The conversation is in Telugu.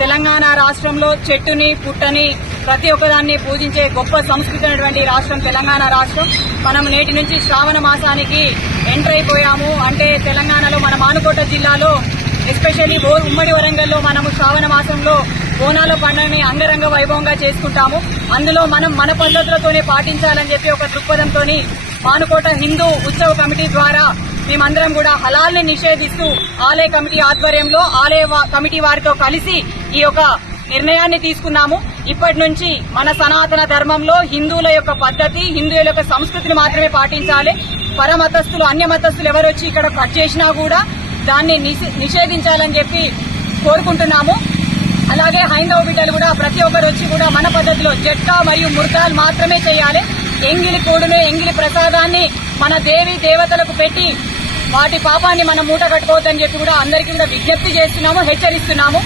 తెలంగాణ రాష్ట్రంలో చెట్టుని పుట్టని ప్రతి ఒక్కదాన్ని పూజించే గొప్ప సంస్కృతి అయినటువంటి రాష్ట్రం తెలంగాణ రాష్ట్రం. మనం నేటి నుంచి శ్రావణ మాసానికి ఎంటర్ అయిపోయాము. అంటే తెలంగాణలో మన మానుకోట జిల్లాలో ఎస్పెషల్లీ ఉమ్మడి వరంగల్లో మనము శ్రావణ మాసంలో బోనాల పండుగని అంగరంగ వైభవంగా చేసుకుంటాము. అందులో మనం మన పద్ధతులతోనే పాటించాలని చెప్పి ఒక దృక్పథంతో మానుకోట హిందూ ఉత్సవ కమిటీ ద్వారా మేమందరం కూడా హలాల్ని నిషేధిస్తూ ఆలయ కమిటీ ఆధ్వర్యంలో ఆలయ కమిటీ వారితో కలిసి ఈ యొక్క నిర్ణయాన్ని తీసుకున్నాము. ఇప్పటి నుంచి మన సనాతన ధర్మంలో హిందువుల యొక్క పద్ధతి, హిందువుల యొక్క సంస్కృతిని మాత్రమే పాటించాలి. పరమతస్థులు, అన్య మతస్థులు ఎవరు వచ్చి ఇక్కడ కట్ చేసినా కూడా దాన్ని నిషేధించాలని చెప్పి కోరుకుంటున్నాము. అలాగే హైందవ బిడ్డలు కూడా ప్రతి ఒక్కరు వచ్చి కూడా మన పద్ధతిలో జట్కా మరియు ముర్తాలు మాత్రమే చేయాలి. ఎంగిలి కూడును, ఎంగిలి ప్రసాదాన్ని మన దేవి దేవతలకు పెట్టి వాటి పాపాన్ని మనం మూట కట్టుకోవద్దని చెప్పి కూడా అందరికీ కూడా విజ్ఞప్తి చేస్తున్నాము, హెచ్చరిస్తున్నాము.